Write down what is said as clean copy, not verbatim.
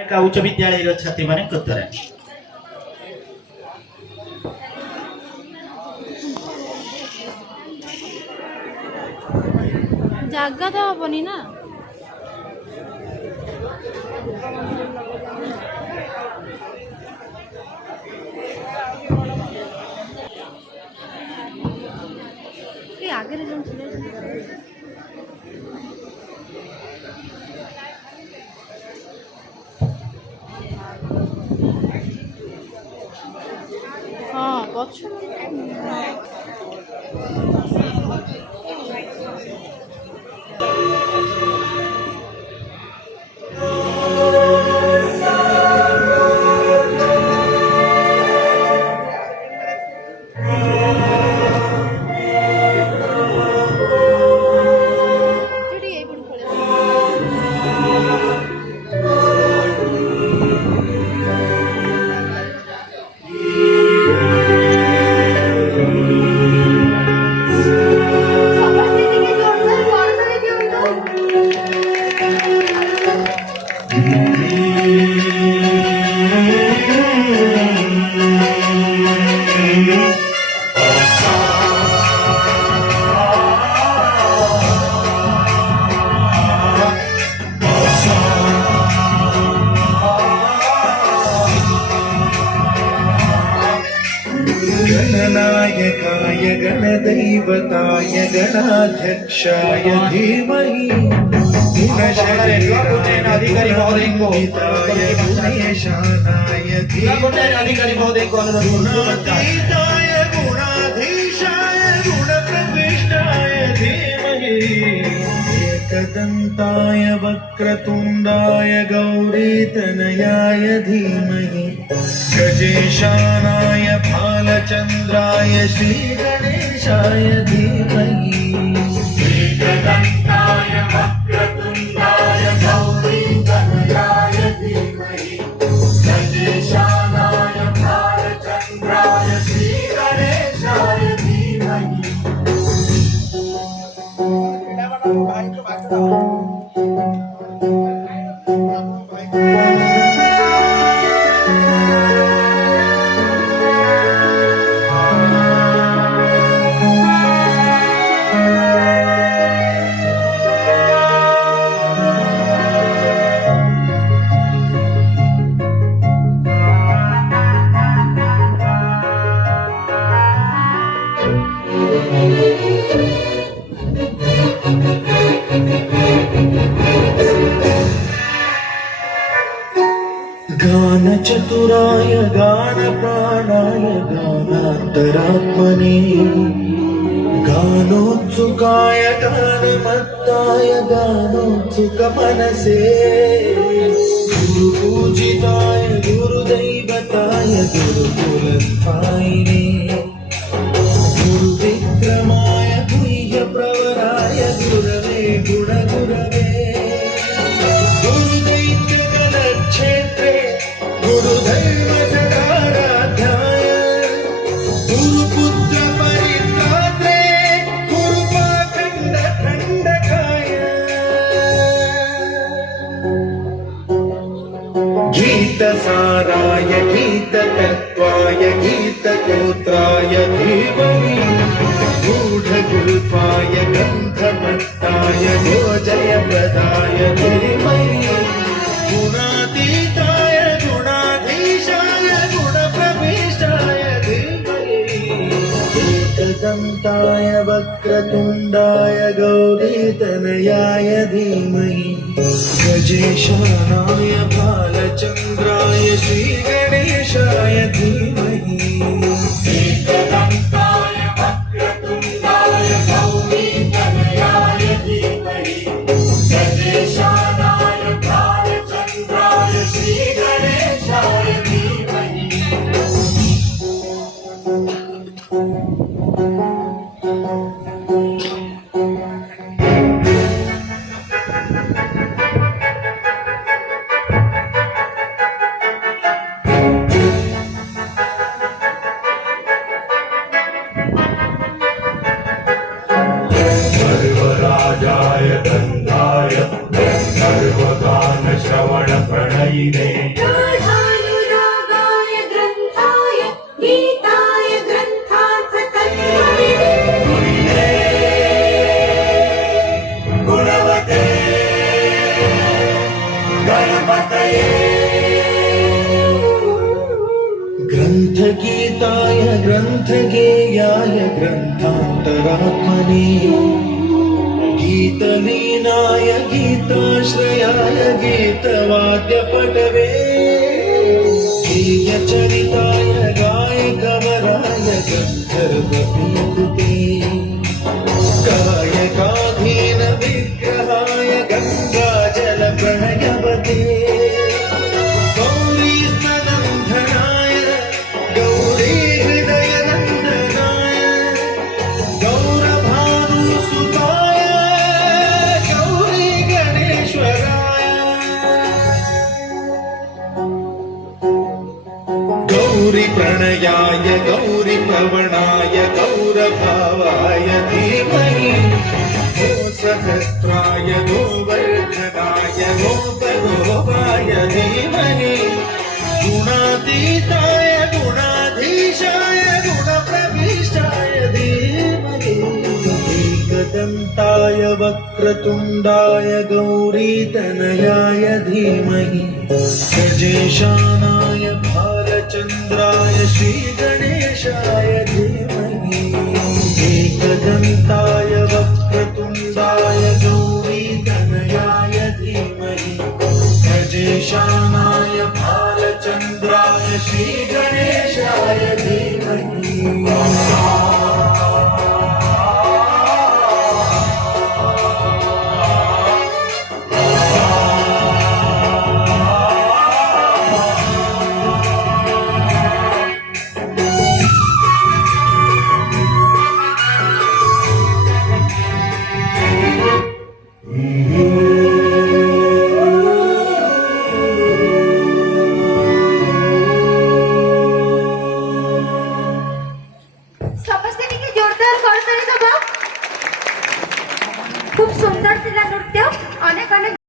उच्च विद्यालय छात्री माने कत्तरा জায়গা তো হবনি না। এই আগের জন ছিল হ্যাঁ বছর गणनायकाय गणदैवताय गणाध्यक्षाय धीमहि अधिकारी महोदय को गुणेशानाय धीमहि अधिकारी महोदय को गुणातीताय गुणाधीशाय गुणप्रविष्टाय धीमहि एकदन्ताय वक्रतुण्डाय गौरीतनयाय धीमहि गजेशानाय भालचन्द्राय श्रीगणेशाय धीमहि एकदन्ताय वक्रतुण्डाय गौरीतनयाय धीमहि गजेशानाय भालचन्द्राय श्रीगणेशाय धीमहि गानचतुराय गानप्राणाय गानान्तरात्मने गानोत्सुकाय गानमत्ताय गानोत्सुकमनसे गुरुपूजिताय गुरुदैवताय गुरुकुलस्थायिने गुरुविक्रमाय गुह्यप्रवराय गुरवे गुणगुरवे गुरुदैत्यगणक्षेत्रे गुरुधर्मसदाराध्याय गुरुपुत्र परित्रात्रे गुरुपाखण्डखण्डकाय गीतसाराय गीततत्त्वाय गीतगोत्राय धीमहि गूढगुल्फाय गन्धमत्ताय गोजयप्रदाय धीमहि गुणातीताय गुणाधीशाय गुणप्रविष्टाय धीमहि एकदन्ताय वक्रतुण्डाय गौरीतनयाय धीमहि गजेशानाय भालचन्द्राय श्रीगणेशाय धीमहि एकदन्ताय वक्रतुण्डाय गौरीतनयाय धीमहि गजेशानाय भालचन्द्राय श्रीगणेशाय धीमहि गीताय ग्रन्थगेयाय ग्रन्थान्तरात्मने गीतलीनाय गीताश्रयाय गीतवाद्यपटवे गीयचरिताय गायकवराय गन्धर्वपीकृते गायकाधीन विग्रहाय गङ्गाजलप्रणयवते गौरीस्तनन्धनाय गौरी हृदयनन्दनाय गौरभानुसुताय गौरी गणेश्वराय गौरी प्रणयाय गौरी प्रवणाय गौरभावाय धीमहि गो सहस्राय गोवर्धनाय गोपगोपाय धीमहि गुणातीताय गुणाधीशाय गुणप्रविष्टाय धीमहि एकदन्ताय वक्रतुण्डाय गौरीतनयाय धीमहि गजेशानाय भालचन्द्राय श्रीगणेशाय धीमहि एकदन्ताय वक्रतुण्डाय गौरीतनयाय धीमहि गजेशानाय भालचन्द्राय श्रीगणेशाय धीमहि समजते की जोरदार करतोय का बघ खूप सुंदर तिला नृत्य अनेक अनेक